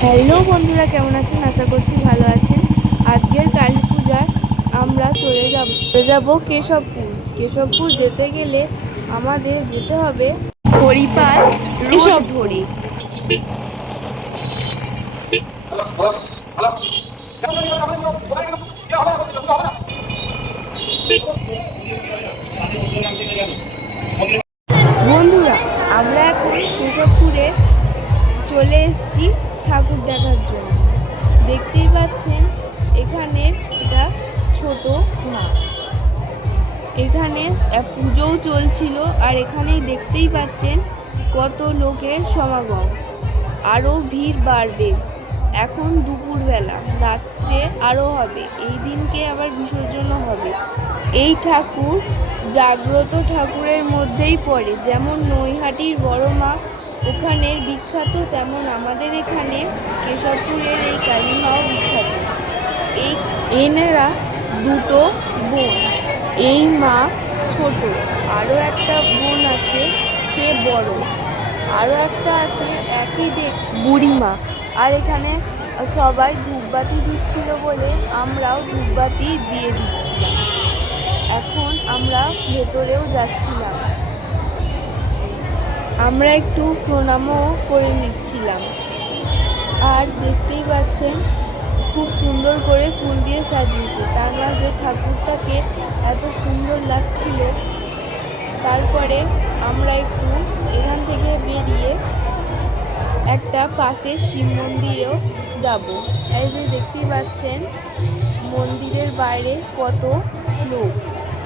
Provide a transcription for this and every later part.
Hello বন্ধুরা কেমন আছেন আশা করছি ভালো আছেন আজকের কালী পূজার আমরা চলে যাব চলে যাব কেশবপুর কেশবপুর যেতে গেলে আমাদের যেতে হবে হরিপাল কেশব ধরি এখানে পুজোও চলছিল আর এখানেই দেখতেই পাচ্ছেন কত লোকের সমাগম। আরও ভিড় বাড়বে। এখন দুপুরবেলা, রাত্রে আরও হবে। এই দিনকে আবার বিসর্জনও হবে। এই ঠাকুর জাগ্রত ঠাকুরের মধ্যেই পড়ে। যেমন নৈহাটির বড় মা, ওখানের বিখ্যাত তেমন আমাদের এখানে কেশবপুরের এই কালীমাও বিখ্যাত। এই, এনারা দুটো বোন। এই মা ছোট। আরও একটা বোন আছে, সে বড়। আরও একটা আছে, একই দেখ বুড়িমা। আর এখানে সবাই ধূপবাতি দিচ্ছিল বলে আমরাও ধূপবাতি দিয়ে দিচ্ছিলাম। এখন আমরা ভেতরেও যাচ্ছিলাম। আমরা একটু প্রণামও করে নিচ্ছিলাম। আর দেখতেই পাচ্ছেন খুব সুন্দর করে ফুল দিয়ে সাজিয়েছে। তার মাঝে ঠাকুরটাকে এত সুন্দর লাগছিল। তারপরে আমরা একটু এখান থেকে বেরিয়ে একটা পাশের শিব মন্দিরেও যাব। এই যে দেখতেই পাচ্ছেন, মন্দিরের বাইরে কত লোক।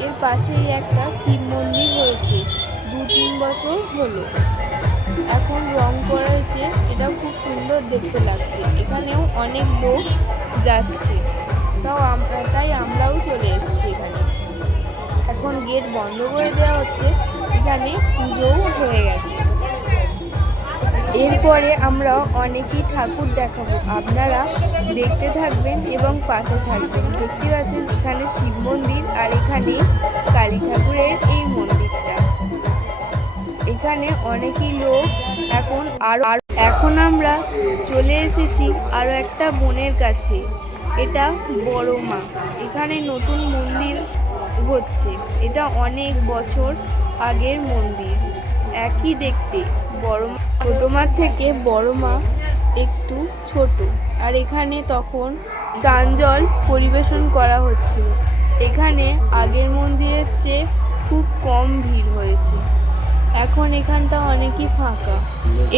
এর পাশেই একটা শিব মন্দির হয়েছে। দু তিন বছর হলো। এখন রং করা হয়েছে এটা খুব সুন্দর দেখতে লাগছে। এখানেও অনেক লোক যাচ্ছে। তাও তাই আমরাও চলে এসেছি এখানে। এখন গেট বন্ধ করে দেওয়া হচ্ছে। এখানে পুজোও হয়ে গেছে। এরপরে আমরা অনেকই ঠাকুর দেখাবো। আপনারা দেখতে থাকবেন এবং পাশে থাকবেন। দেখতে পাচ্ছেন এখানে শিব মন্দির আর এখানে কালী ঠাকুরের এই মন্দিরটা এখানে অনেকই লোক। এখন আর এখন আমরা চলে এসেছি আরও একটা বোনের কাছে। এটা বড় মা। এখানে নতুন মন্দির হচ্ছে। এটা অনেক বছর আগের মন্দির। একই দেখতে। বড় মা, ছোট মার থেকে বড় মা একটু ছোট। আর এখানে তখন চাঞ্জল পরিবেশন করা হচ্ছিল। এখানে আগের মন্দিরের চেয়ে খুব কম ভিড় হয়েছে। এখন এখানটা অনেকই ফাঁকা।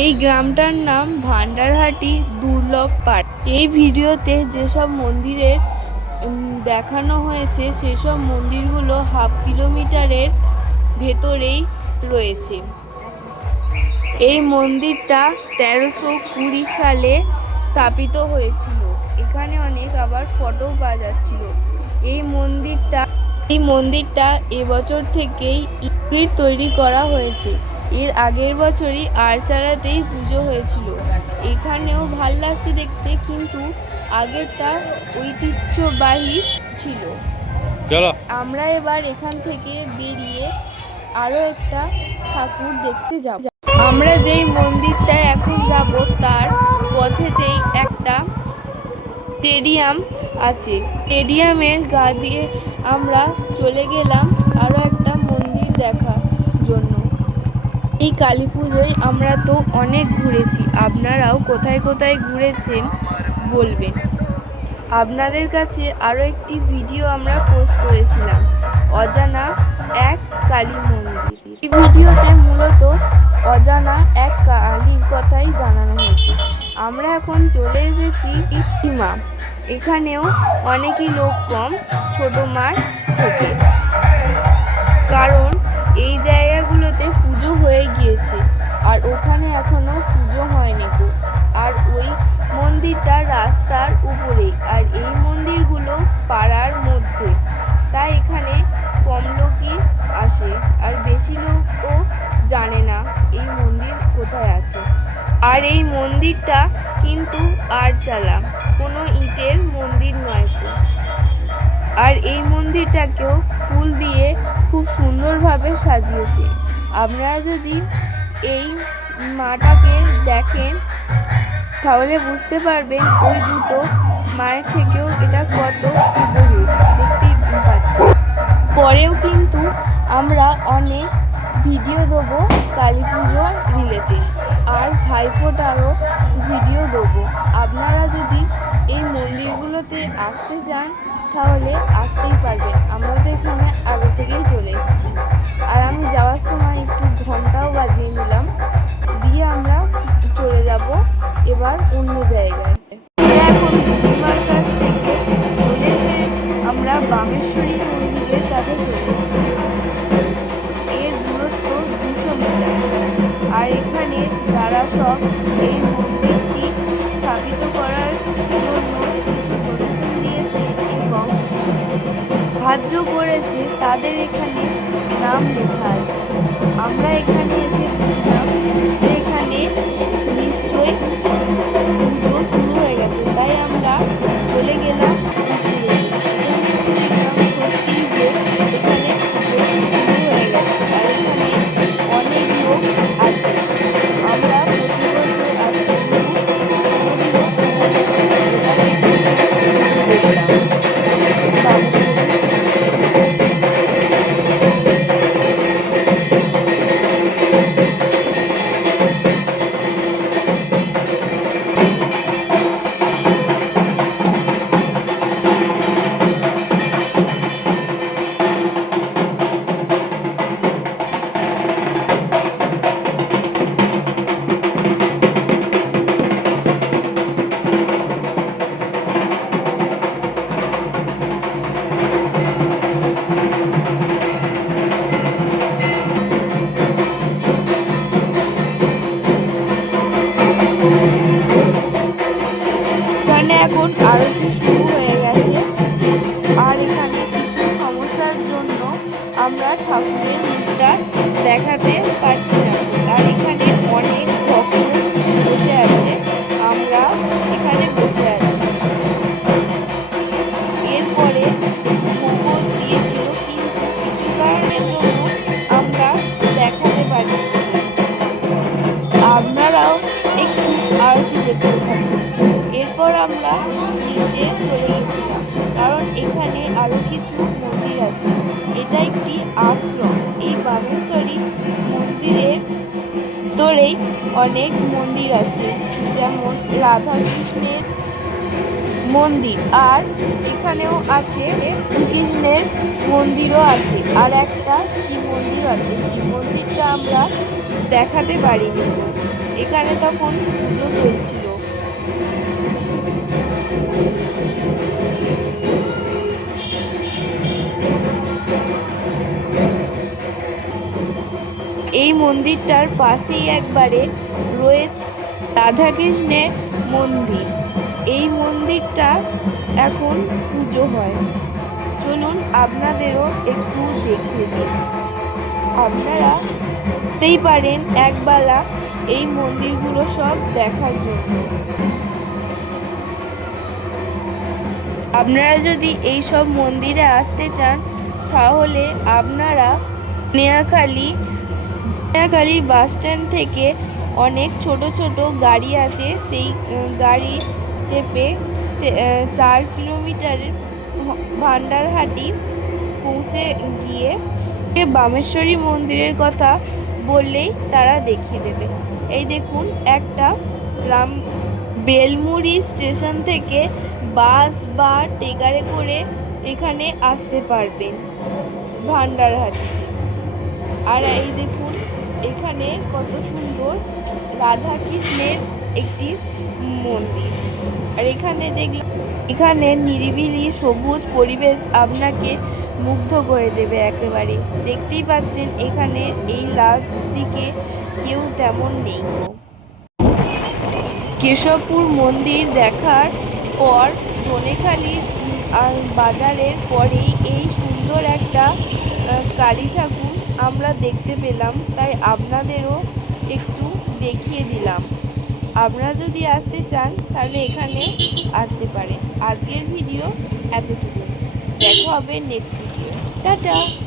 এই গ্রামটার নাম ভান্ডারহাটি দুর্লভ পার্ক এই ভিডিওতে যেসব মন্দিরের দেখানো হয়েছে, সেসব মন্দিরগুলো হাফ কিলোমিটারের ভেতরেই রয়েছে। এই মন্দিরটা তেরোশো কুড়ি সালে স্থাপিত হয়েছিল। এখানে অনেক আবার ফটো পাওয়া যাচ্ছিল। এই মন্দিরটা এই মন্দিরটা এবছর থেকেই ইট তৈরি করা হয়েছে। এর আগের বছরই আরচারাতেই পুজো হয়েছিল। এখানেও ভালো লাগছে দেখতে কিন্তু আগেরটা ঐতিহ্যবাহী ছিল। আমরা এবার এখান থেকে বেরিয়ে আরও একটা ঠাকুর দেখতে যাব। আমরা যেই মন্দিরটায় এখন যাব তার পথেতেই একটা স্টেডিয়াম আছে। স্টেডিয়ামের গা দিয়ে আমরা চলে গেলাম আরও একটা মন্দির দেখার জন্য। এই কালী পুজোয় আমরা তো অনেক ঘুরেছি। আপনারাও কোথায় কোথায় ঘুরেছেন বলবেন। আপনাদের কাছে আরও একটি ভিডিও আমরা পোস্ট করেছিলাম, অজানা এক কালী মন্দির। এই ভিডিওতে মূলত অজানা এক কালীর কথাই জানানো হয়েছে। আমরা এখন চলে এসেছি ইটিমা এখানেও অনেকই লোক কম ছোট মার থেকে। কারণ এই জায়গাগুলোতে পুজো হয়ে গিয়েছে আর ওখানে এখনও পুজো হয়নি গো। আর ওই মন্দিরটা রাস্তার উপরেই আর এই মন্দিরগুলো পাড়ার মধ্যে। তাই এখানে কম লোকই আসে আর বেশি লোকও জানে না এই মন্দির কোথায় আছে। আর এই মন্দিরটা কিন্তু আটচালা, কোনো ইটের মন্দির নয় গো। আর এই মন্দিরটাকেও ফুল দিয়ে খুব সুন্দরভাবে সাজিয়েছে। আপনারা যদি এই মাটাকে দেখেন, তাহলে বুঝতে পারবেন ওই দুটো মায়ের থেকেও এটা কত হুবহু দেখতেই পাচ্ছি। পরেও কিন্তু আমরা অনেক ভিডিও দেবো কালী পুজো রিলেটেড আর ভাইফোঁটারও ভিডিও দেবো। আপনারা যদি এই মন্দিরগুলোতে আসতে চান তাহলে আসতেই পারবেন। আমরা তো এখানে আগে থেকেই চলে এসেছি। আর আমি যাওয়ার সময় একটু ঘন্টাও বাজিয়ে নিলাম। দিয়ে আমরা চলে যাব এবার অন্য জায়গায়। এখন কাছ থেকে চলে এসে আমরা বামেশ্বরী তাদের এখানে নাম লেখা আছে। আমরা এখানে এসে বুঝলাম যে এখানে নিশ্চয়ই আমরা ঠাকুরের মুখটা দেখাতে পারছি না। আর এখানে অনেক ভক্ত বসে আছে। আমরা এখানে বসে আছি। এরপরে ভোগও দিয়েছিল, কিন্তু কিছু কারণের জন্য আমরা দেখাতে পারি আপনারাও একটু আরতি দেখতে থাকুন। এরপর আমরা নিচে চলে গেছিলাম, কারণ এখানে আরও কিছু মন্দির আছে। এটা একটি আশ্রম। এই বামেশ্বরী মন্দিরের তোরেই অনেক মন্দির আছে, যেমন রাধা কৃষ্ণের মন্দির, আর এখানেও আছে কৃষ্ণের মন্দিরও আছে, আর একটা শিব মন্দির আছে। শিব মন্দিরটা আমরা দেখাতে পারিনি। এখানে তখন পুজো চলছিল। মন্দিরটার পাশেই একবারে রয়েছে রাধাকৃষ্ণের মন্দির। এই মন্দিরটা এখন পুজো হয়। চলুন আপনাদেরও একটু দেখিয়ে দিই। আপনারা দেখতেই পারেন একবেলা এই মন্দিরগুলো সব দেখার জন্য। আপনারা যদি এই সব মন্দিরে আসতে চান, তাহলে আপনারা নেয়াখালী নেয়াখালী বাস স্ট্যান্ড থেকে অনেক ছোট ছোট গাড়ি আছে। সেই গাড়ি চেপে চার কিলোমিটারের ভান্ডারহাটি পৌঁছে গিয়ে বামেশ্বরী মন্দিরের কথা বললেই তারা দেখিয়ে দেবে। এই দেখুন একটা রাম বেলমুড়ি স্টেশন থেকে বাস বা টেকারে করে এখানে আসতে পারবেন ভান্ডারহাটি। আর এই দেখুন এখানে কত সুন্দর রাধা কৃষ্ণের একটি মন্দির। আর এখানে দেখলাম এখানে নিরিবিলি সবুজ পরিবেশ আপনাকে মুগ্ধ করে দেবে একেবারে। দেখতেই পাচ্ছেন এখানে এই লাস্ট দিকে কেউ তেমন নেই। কেশবপুর মন্দির দেখার পর ধনেখালি বাজারের পরেই এই সুন্দর একটা কালী ঠাকুর আমরা দেখতে পেলাম, তাই আপনাদেরও একটু দেখিয়ে দিলাম। আপনারা যদি আসতে চান, তাহলে এখানে আসতে পারে আজকের ভিডিও এতটুকু দেখা হবে নেক্সট ভিডিও টাটা!